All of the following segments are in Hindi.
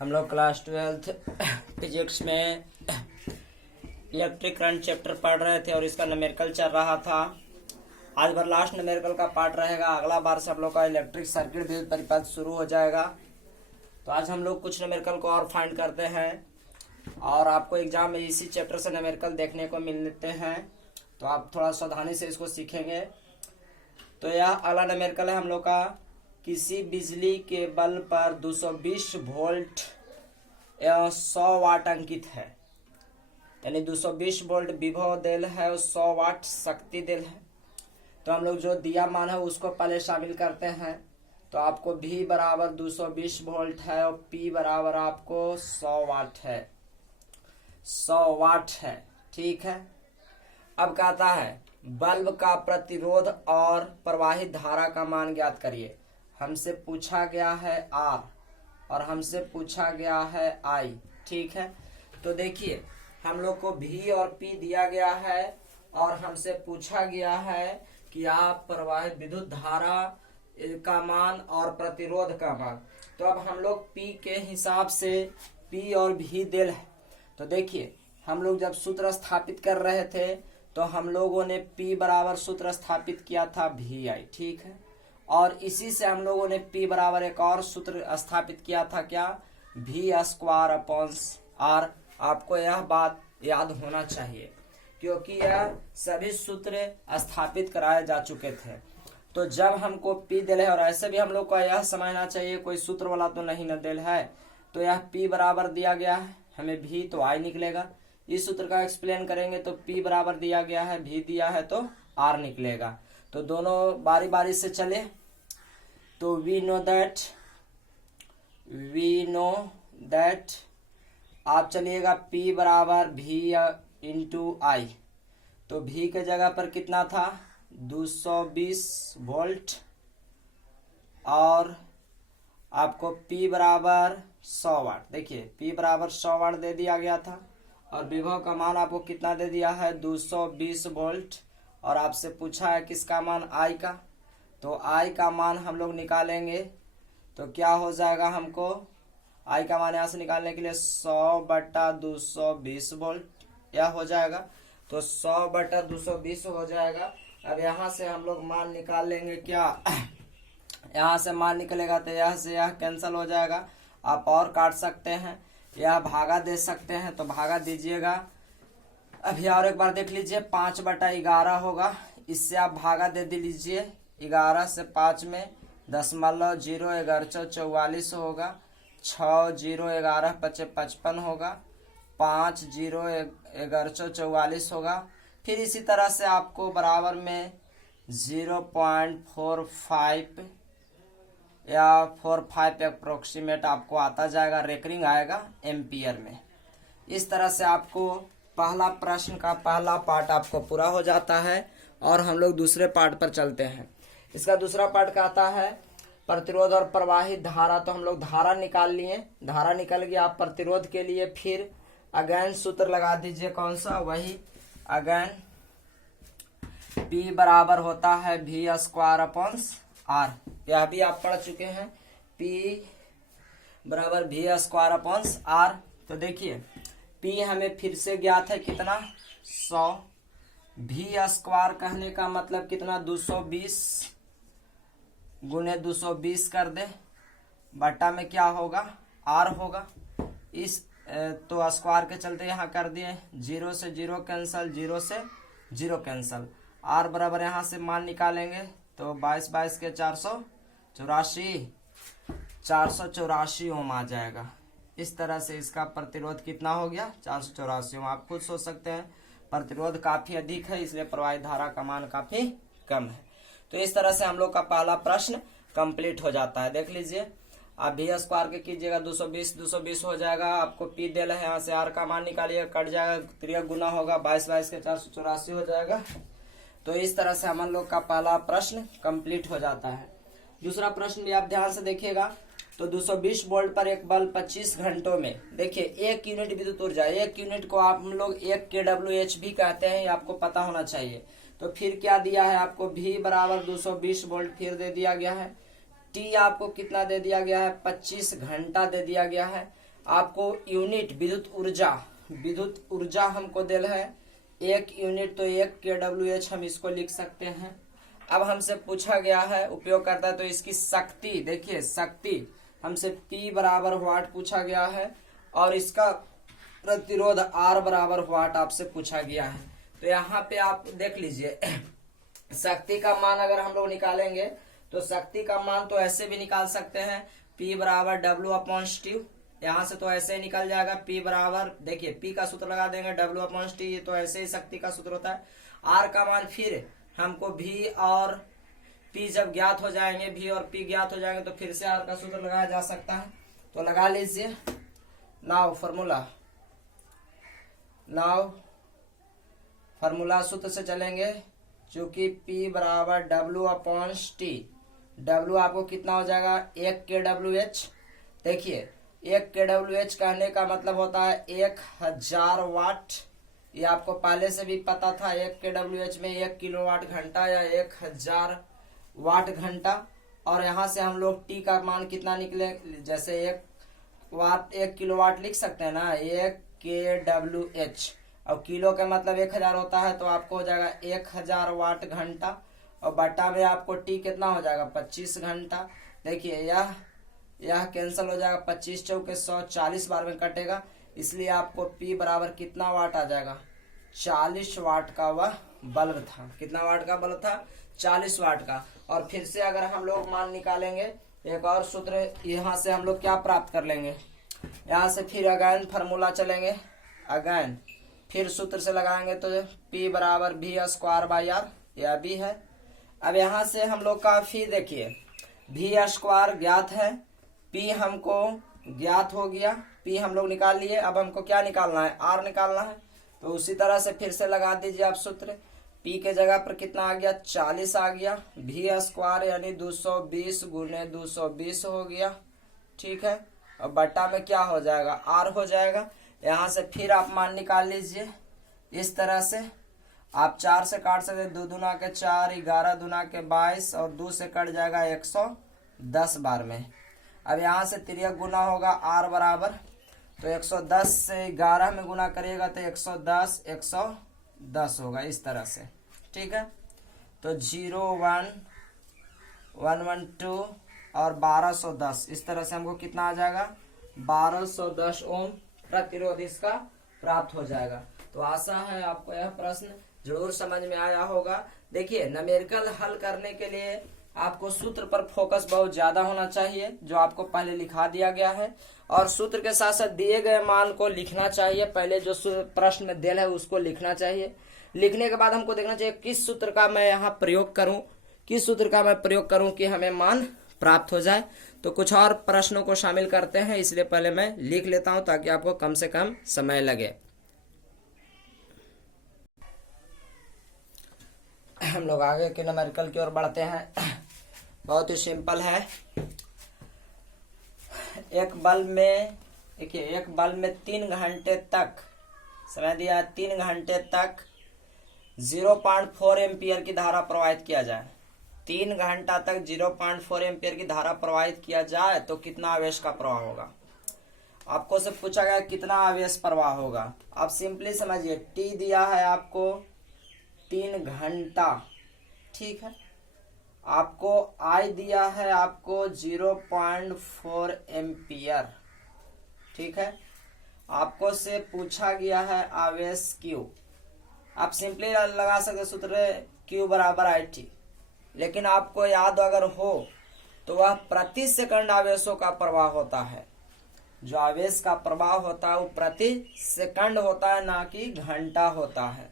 हम लोग क्लास 12 फिजिक्स में इलेक्ट्रिक करंट चैप्टर पढ़ रहे थे और इसका न्यूमेरिकल चल रहा था। आज बार लास्ट न्यूमेरिकल का पार्ट रहेगा। अगला बार से हम लोग का इलेक्ट्रिक सर्किट विद्युत परिपथ शुरू हो जाएगा। तो आज हम लोग कुछ न्यूमेरिकल को और फाइंड करते हैं और आपको एग्जाम में इसी चैप्टर से न्यूमेरिकल देखने को मिलते हैं, तो आप थोड़ा सावधानी से इसको सीखेंगे। तो यह अगला न्यूमेरिकल है हम लोग का। किसी बिजली के बल्ब पर 220 वोल्ट या 100 वाट अंकित है, यानी 220 वोल्ट विभव देल है और 100 वाट शक्ति देल है। तो हम लोग जो दिया मान है उसको पहले शामिल करते हैं। तो आपको V बराबर 220 वोल्ट है और P बराबर आपको 100 वाट है, 100 वाट है, ठीक है। अब कहता है बल्ब का प्रतिरोध और प्रवाहित धारा का मान ज्ञात करिए। हमसे पूछा गया है R और हमसे पूछा गया है I, ठीक है। तो देखिए हम लोग को V और P दिया गया है और हमसे पूछा गया है कि आप प्रवाहित विद्युत धारा का मान और प्रतिरोध का मान। तो अब हम लोग P के हिसाब से P और V दिल है। तो देखिए हम लोग जब सूत्र स्थापित कर रहे थे तो हम लोगों ने P बराबर सूत्र स्थापित किया था VI, ठीक है। और इसी से हम लोगों ने P बराबर एक और सूत्र स्थापित किया था, क्या, V²/R। आपको यह बात याद होना चाहिए क्योंकि यह सभी सूत्र स्थापित कराए जा चुके थे। तो जब हमको P दिल है और ऐसे भी हम लोग को यह समझना चाहिए कोई सूत्र वाला तो नहीं न दिल है, तो यह P बराबर दिया गया है, हमें V तो I निकलेगा। इस सूत्र का एक्सप्लेन करेंगे तो P बराबर दिया गया है, V दिया है तो R निकलेगा। तो दोनों बारी बारी से चले। तो वी नो दैट आप चलिएगा P बराबर V इंटू I। तो V के जगह पर कितना था, 220 वोल्ट, और आपको P बराबर 100 वाट। देखिए P बराबर 100 वाट दे दिया गया था और विभव का मान आपको कितना दे दिया है, 220 वोल्ट, और आपसे पूछा है किसका मान, I का। तो I का मान हम लोग निकालेंगे तो क्या हो जाएगा, हमको I का मान यहाँ से निकालने के लिए 100/220 वोल्ट यह हो जाएगा। तो 100/220 हो जाएगा। अब यहाँ से हम लोग मान निकाल लेंगे, क्या यहाँ से मान निकलेगा तो यह से यह कैंसिल हो जाएगा। आप और काट सकते हैं, यह भागा दे सकते हैं तो भागा दीजिएगा। अभी और एक बार देख लीजिए, 5/11 होगा, इससे आप भागा दे लीजिए। 11 से 5 में 0.01144 होगा, 6 0 11 5 55 होगा, 5 0 1144 होगा। फिर इसी तरह से आपको बराबर में 0.45 या 45 अप्रोक्सीमेट आपको आता जाएगा, रेकरिंग आएगा एम्पियर में। इस तरह से आपको पहला प्रश्न का पहला पार्ट आपको पूरा हो जाता है और हम लोग दूसरे पार्ट पर चलते हैं। इसका दूसरा पार्ट कहता है प्रतिरोध और प्रवाहित धारा। तो हम लोग धारा निकाल लिए, धारा निकल गया। आप प्रतिरोध के लिए फिर अगेन सूत्र लगा दीजिए, कौन सा, वही अगेन P बराबर होता है V²/R। यह भी आप पढ़ चुके हैं, P बराबर V²/R। तो देखिए P हमें फिर से ज्ञात है कितना, 100। V² कहने का मतलब कितना, 220 गुने 220 कर दे, बटा में क्या होगा, R होगा। इस तो स्क्वायर के चलते यहाँ कर दिए, 0 से 0 कैंसल, 0 से 0 कैंसल। R बराबर यहाँ से मान निकालेंगे तो 22 के 484 ओम आ जाएगा। इस तरह से इसका प्रतिरोध कितना हो गया, 484 ओम। आप खुद सोच सकते हैं प्रतिरोध काफी अधिक है, इसलिए प्रवाहित धारा का मान काफी कम है। तो इस तरह से हम लोग का पहला प्रश्न कंप्लीट हो जाता है। देख लीजिए, आप V² के कीजिएगा, 220 हो जाएगा। आपको P दिया है, यहाँ से R का मान निकालिए, कट जाएगा, 3 गुना होगा, 22 के 484 हो जाएगा। तो इस तरह से हम लोग का पहला प्रश्न कंप्लीट हो जाता है। दूसरा प्रश्न भी आप ध्यान से देखिएगा। तो 220 वोल्ट पर एक बल्ब 25 घंटों में, देखिए 1 यूनिट विद्युत ऊर्जा, 1 यूनिट को आप लोग 1 kWh भी कहते हैं, ये आपको पता होना चाहिए। तो फिर क्या दिया है आपको, V बराबर 220 वोल्ट फिर दे दिया गया है। T आपको कितना दे दिया गया है, 25 घंटा दे दिया गया है। आपको यूनिट विद्युत ऊर्जा हमको दिल है 1 यूनिट, तो 1 kWh हम इसको लिख सकते हैं। अब हमसे पूछा गया है उपयोगकर्ता, तो इसकी शक्ति, देखिए शक्ति हमसे P बराबर वाट पूछा गया है और इसका प्रतिरोध R बराबर वाट आपसे पूछा गया है। तो यहाँ पे आप देख लीजिए शक्ति का मान अगर हम लोग निकालेंगे तो शक्ति का मान तो ऐसे भी निकाल सकते हैं, P बराबर W/T। यहाँ से तो ऐसे ही निकल जाएगा, P बराबर, देखिए P का सूत्र लगा देंगे W/T, ये तो ऐसे ही शक्ति का सूत्र होता है। R का मान फिर हमको V और P जब ज्ञात हो जाएंगे, V और P ज्ञात हो जाएंगे तो फिर से R का सूत्र लगाया जा सकता है, तो लगा लीजिए। नाउ फार्मूला सूत्र से चलेंगे, चूंकि P बराबर W/T, W आपको कितना हो जाएगा 1 kWh। देखिए 1 kWh कहने का मतलब होता है 1000 वाट, ये आपको पहले से भी पता था। 1 kWh में 1 किलोवाट घंटा या 1000 वाट घंटा। और यहाँ से हम लोग T का मान कितना निकले, जैसे 1 किलोवाट लिख सकते हैं ना, 1 kWh, और किलो का मतलब 1000 होता है, तो आपको हो जाएगा 1000 वाट घंटा, और बटा में आपको T कितना हो जाएगा 25 घंटा। देखिए यह कैंसिल हो जाएगा, 25 चौके 100, 40 बार में कटेगा, इसलिए आपको P बराबर कितना वाट आ जाएगा 40 वाट का वह बल्ब था। कितना वाट का बल्ब था 40 वाट का। और फिर से अगर हम लोग मान निकालेंगे, एक और सूत्र यहाँ से हम लोग क्या प्राप्त कर लेंगे, यहाँ से फिर अगैन फार्मूला चलेंगे, अगैन फिर सूत्र से लगाएंगे तो P बराबर V²/R, यह भी है। अब यहाँ से हम लोग का फिर देखिए V² ज्ञात है, P हमको ज्ञात हो गया, P हम लोग निकाल लिए। अब हमको क्या निकालना है, R निकालना है, तो उसी तरह से फिर से लगा दीजिए आप सूत्र। P के जगह पर कितना आ गया 40 आ गया, V² यानी 220 गुने 220 हो गया, ठीक है। और बटा में क्या हो जाएगा R हो जाएगा। यहाँ से फिर आप मान निकाल लीजिए, इस तरह से आप 4 से काट सकते, 2 दूना के 4, 11 दूना के 22, और 2 से कट जाएगा 110 बार में। अब यहाँ से तिर्यक गुना होगा R बराबर, तो 110 से 11 में गुना करिएगा तो 110 होगा, इस तरह से, ठीक है। तो 0 1 1 1 2 और 1210, इस तरह से हमको कितना आ जाएगा 1210 ओम प्रतिरोध इसका प्राप्त हो जाएगा। तो आशा है आपको यह प्रश्न जरूर समझ में आया होगा। देखिए न्यूमेरिकल हल करने के लिए आपको सूत्र पर फोकस बहुत ज्यादा होना चाहिए, जो आपको पहले लिखा दिया गया है, और सूत्र के साथ साथ दिए गए मान को लिखना चाहिए। पहले जो प्रश्न में दिया है उसको लिखना चाहिए, लिखने के बाद हमको देखना चाहिए किस सूत्र का मैं यहाँ प्रयोग करूं, किस सूत्र का मैं प्रयोग करूं कि हमें मान प्राप्त हो जाए। तो कुछ और प्रश्नों को शामिल करते हैं, इसलिए पहले मैं लिख लेता हूं ताकि आपको कम से कम समय लगे। हम लोग आगे के न्यूमेरिकल की ओर बढ़ते हैं। बहुत ही सिंपल है। एक बल्ब में देखिए, एक बल्ब में 3 घंटे तक समय दिया, 3 घंटे तक 0.4 एम्पियर की धारा प्रवाहित किया जाए। 3 घंटा तक 0.4 एम्पियर की धारा प्रवाहित किया जाए तो कितना आवेश का प्रवाह होगा। आपको से पूछा गया कितना आवेश प्रवाह होगा। आप सिंपली समझिए, टी दिया है आपको 3 घंटा, ठीक है। आपको आई दिया है आपको 0.4 एम्पियर, ठीक है। आपको से पूछा गया है आवेश क्यू। आप सिंपली लगा सकते सूत्र क्यू बराबर आई टी, लेकिन आपको याद अगर हो तो वह प्रति सेकंड आवेशों का प्रवाह होता है। जो आवेश का प्रवाह होता है वो प्रति सेकंड होता है, ना कि घंटा होता है।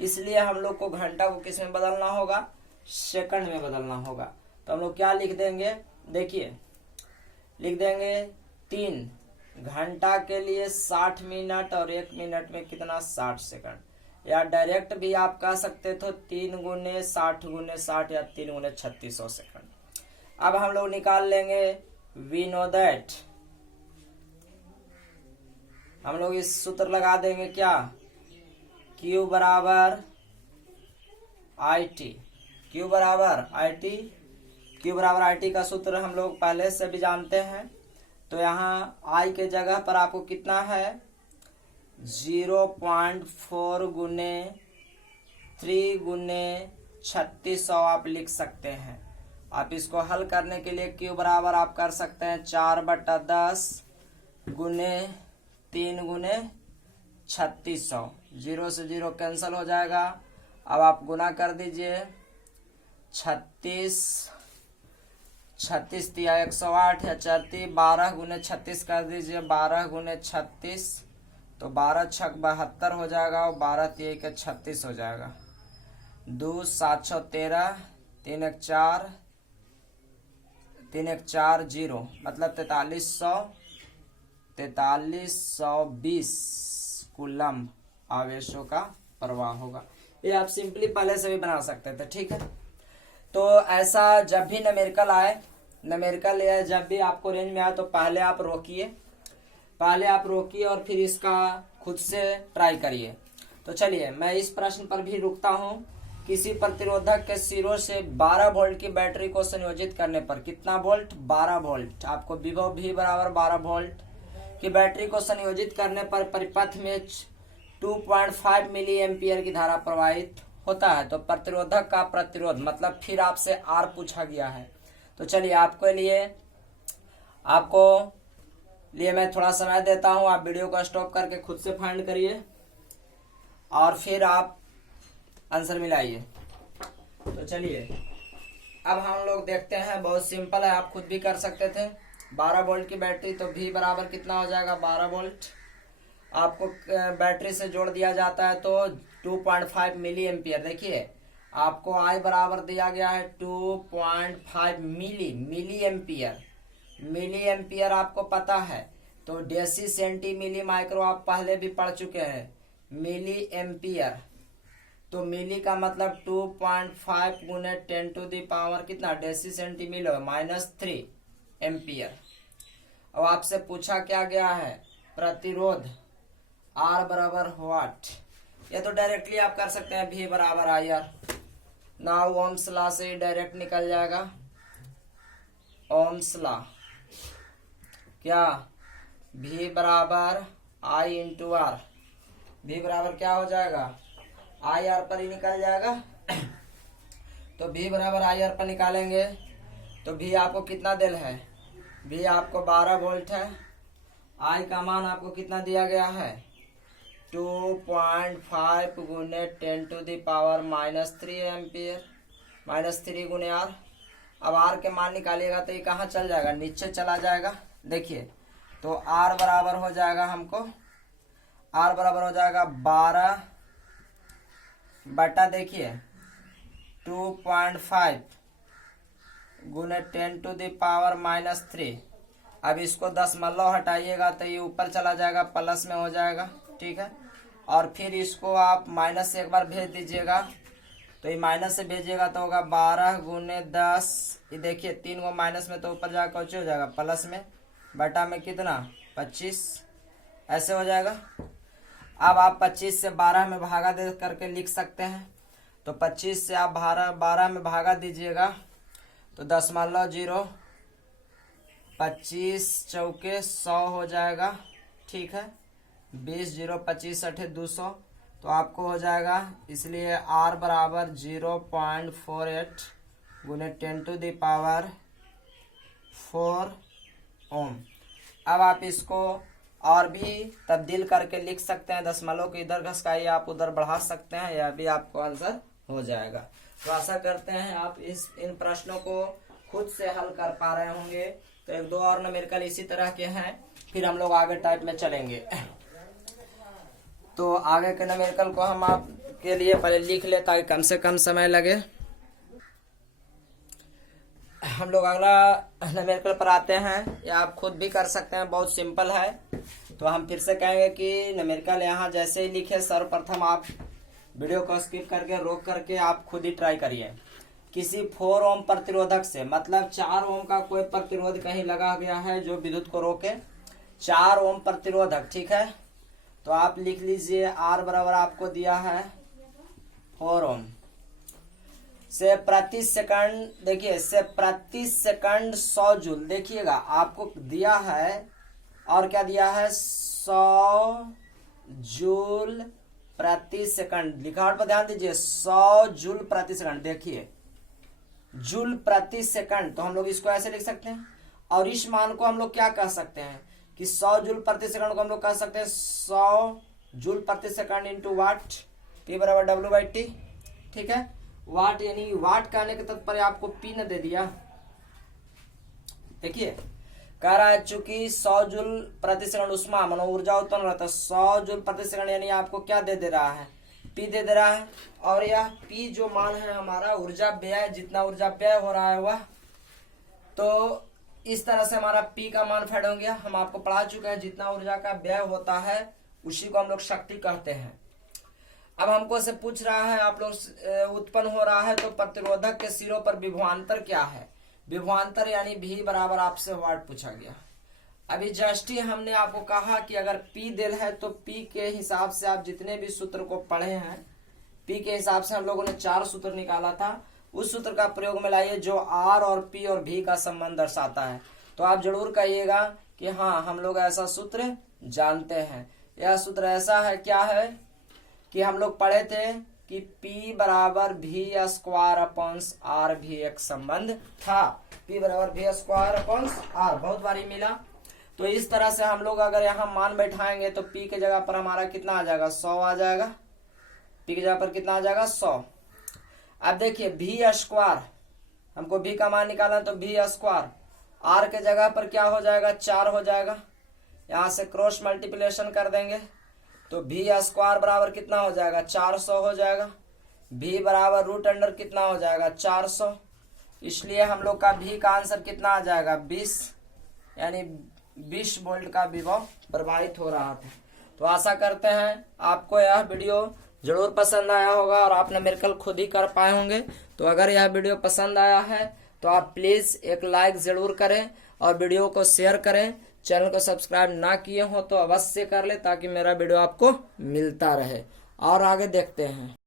इसलिए हम लोग को घंटा को किस में बदलना होगा, सेकंड में बदलना होगा। तो हम लोग क्या लिख देंगे, देखिए लिख देंगे 3 घंटा के लिए 60 मिनट और 1 मिनट में कितना 60 सेकंड, या डायरेक्ट भी आप कह सकते थे 3 गुने 60 गुने 60 या 3 गुने 3600 सेकंड। अब हम लोग निकाल लेंगे वी नो दैट, हम लोग इस सूत्र लगा देंगे क्या, Q बराबर आई टी, Q बराबर आई टी। Q बराबर आई टी का सूत्र हम लोग पहले से भी जानते हैं। तो यहाँ आई के जगह पर आपको कितना है 0.4 गुने 3 गुने 3600 आप लिख सकते हैं। आप इसको हल करने के लिए क्यू बराबर आप कर सकते हैं 4/10 गुने 3 गुने 3600। 0 से 0 कैंसिल हो जाएगा। अब आप गुना कर दीजिए 36 तिया 108 या 12 गुने 36 कर दीजिए 12 गुने 36 तो 12 छक 72 हो जाएगा और 12 तिया के 36 हो जाएगा। 2 713 3 1 4 3 1 4 0 मतलब 4320 कूलम आवेशों का प्रवाह होगा। ये आप सिंपली पहले से भी बना सकते थे, ठीक है। तो ऐसा जब भी न्यूमेरिकल आए, न्यूमेरिकल या जब भी आपको रेंज में आए तो पहले आप रोकिए और फिर इसका खुद से ट्राई करिए। तो चलिए मैं इस प्रश्न पर भी रुकता हूँ। किसी प्रतिरोधक के सिरों से 12 वोल्ट की बैटरी को संयोजित करने पर कितना वोल्ट 12 वोल्ट आपको विभव भी बराबर 12 वोल्ट की बैटरी को संयोजित करने पर परिपथ में 2.5 मिली एम्पियर की धारा प्रवाहित होता है। तो प्रतिरोधक का प्रतिरोध मतलब फिर आपसे आर पूछा गया है। तो चलिए आपको लिए मैं थोड़ा समय देता हूं। आप वीडियो को स्टॉप करके खुद से फाइंड करिए और फिर आप आंसर मिलाइए। तो चलिए अब हम लोग देखते हैं, बहुत सिंपल है, आप खुद भी कर सकते थे। 12 वोल्ट की बैटरी तो भी बराबर कितना हो जाएगा 12 वोल्ट आपको बैटरी से जोड़ दिया जाता है तो 2.5 मिली एम्पियर। देखिए आपको आई बराबर दिया गया है 2.5 मिली एम्पियर आपको पता है। तो डेसी सेंटी मिली माइक्रो आप पहले भी पढ़ चुके हैं। मिली एम्पियर तो मिली का मतलब 2.5 गुने 10 टू दी पावर कितना डेसी सेंटी मिली -3 एम्पियर। अब आपसे पूछा क्या गया है प्रतिरोध आर बराबर व्हाट। ये तो डायरेक्टली आप कर सकते हैं भी बराबर I R. Now Ohm's law से डायरेक्ट निकल जाएगा। ओम्स लॉ क्या भी बराबर आई इंटू आर। भी बराबर क्या हो जाएगा आई आर पर ही निकल जाएगा। तो भी बराबर आई आर पर निकालेंगे तो भी आपको कितना दिल है भी आपको 12 वोल्ट है। आई का मान आपको कितना दिया गया है 2.5 गुने 10 टू दी पावर -3 एम्पियर -3 गुने आर। अब आर के मान निकालिएगा तो ये कहाँ चल जाएगा नीचे चला जाएगा। देखिए तो आर बराबर हो जाएगा हमको 12 बटा देखिए 2.5 गुने 10 टू दी पावर -3। अब इसको 10 हटाइएगा तो ये ऊपर चला जाएगा प्लस में हो जाएगा, ठीक है। और फिर इसको आप माइनस से एक बार भेज दीजिएगा तो ये माइनस से भेजिएगा तो होगा 12 गुने 10। ये देखिए 3 को माइनस में तो ऊपर जाकर हो जाएगा प्लस में बटा में कितना 25 ऐसे हो जाएगा। अब आप 25 से 12 में भागा दे करके लिख सकते हैं। तो 25 से आप 12 में भागा दीजिएगा तो 10 25 चौके 100 हो जाएगा, ठीक है। 20 0 25 8 200 तो आपको हो जाएगा। इसलिए आर बराबर 0.48 गुने 10 टू दी पावर 4 ओम। अब आप इसको और भी तब्दील करके लिख सकते हैं। दशमलव को इधर घसकाइए आप उधर बढ़ा सकते हैं, यह भी आपको आंसर हो जाएगा। तो आशा करते हैं आप इन प्रश्नों को खुद से हल कर पा रहे होंगे। तो एक दो और न्यूमेरिकल इसी तरह के हैं, फिर हम लोग आगे टाइप में चलेंगे। तो आगे के न्यूमेरिकल को हम आपके लिए पहले लिख ले ताकि कम से कम समय लगे। हम लोग अगला न्यूमेरिकल पर आते हैं, या आप खुद भी कर सकते हैं, बहुत सिंपल है। तो हम फिर से कहेंगे कि न्यूमेरिकल यहाँ जैसे ही लिखे सर्वप्रथम आप वीडियो को स्किप करके रोक करके आप खुद ही ट्राई करिए। किसी 4 ओम प्रतिरोधक से, मतलब 4 ओम का कोई प्रतिरोध कहीं लगा गया है जो विद्युत को रोके, 4 ओम प्रतिरोधक, ठीक है। तो आप लिख लीजिए आर बराबर आपको दिया है 4 ओम। से प्रति सेकंड, देखिए से प्रति सेकंड 100 जूल, देखिएगा आपको दिया है और क्या दिया है 100 जूल प्रति सेकंड। लिखावट पर ध्यान दीजिए 100 जूल प्रति सेकंड, देखिए जूल प्रति सेकंड, तो हम लोग इसको ऐसे लिख सकते हैं। और इस मान को हम लोग क्या कह सकते हैं कि 100 जूल प्रति सेकंड को हम लोग कह सकते हैं 100 जूल प्रति सेकंड इंटू वाट, P बराबर W/T। ठीक है, वाट यानी वाट कहने के तात्पर्य आपको P न दे दिया। देखिए कह रहा है चूंकि 100 जूल प्रति सेकंड उष्मा मानो ऊर्जा उत्पन्न रहता है, 100 जूल प्रति सेकंड यानी आपको क्या दे रहा है P दे रहा है। और यह P जो मान है हमारा ऊर्जा व्यय, जितना ऊर्जा व्यय हो रहा है वह, तो इस तरह से हमारा P का मान फाइंड हो गया। हम आपको पढ़ा चुके हैं जितना ऊर्जा का व्यय होता है उसी को हम लोग शक्ति कहते हैं। अब हमको से पूछ रहा है आप लोग उत्पन्न हो रहा है तो प्रतिरोधक के सिरों पर विभवांतर क्या है। विभवांतर यानी V बराबर आपसे वाट पूछा गया। अभी जस्ट ही हमने आपको कहा कि अगर P दिल है तो P के हिसाब से आप जितने भी सूत्र को पढ़े हैं, P के हिसाब से हम लोगों ने 4 सूत्र निकाला था, उस सूत्र का प्रयोग में लाइए जो R और P और V का संबंध दर्शाता है। तो आप जरूर कहिएगा कि हाँ हम लोग ऐसा सूत्र जानते हैं। यह सूत्र ऐसा है, क्या है कि हम लोग पढ़े थे कि P बराबर V² R भी एक संबंध था। P बराबर V²R, बहुत बारी मिला। तो इस तरह से हम लोग अगर यहाँ मान बैठाएंगे तो P के जगह पर हमारा कितना आ जाएगा 100 आ जाएगा। P की जगह पर कितना आ जाएगा 100। अब देखिए V², हमको V का मान निकालना तो V², R के जगह पर क्या हो जाएगा 4 हो जाएगा। यहाँ से क्रॉस मल्टीप्लिकेशन कर देंगे तो V² बराबर कितना हो जाएगा 400 हो जाएगा। V बराबर रूट अंडर कितना हो जाएगा 400, इसलिए हम लोग का V का आंसर कितना आ जाएगा 20, यानी 20 वोल्ट का विभव प्रवाहित हो रहा था। तो आशा करते हैं आपको यह वीडियो जरूर पसंद आया होगा और आप न्यूमेरिकल खुद ही कर पाए होंगे। तो अगर यह वीडियो पसंद आया है तो आप प्लीज एक लाइक जरूर करें और वीडियो को शेयर करें। चैनल को सब्सक्राइब ना किए हो तो अवश्य कर ले ताकि मेरा वीडियो आपको मिलता रहे। और आगे देखते हैं।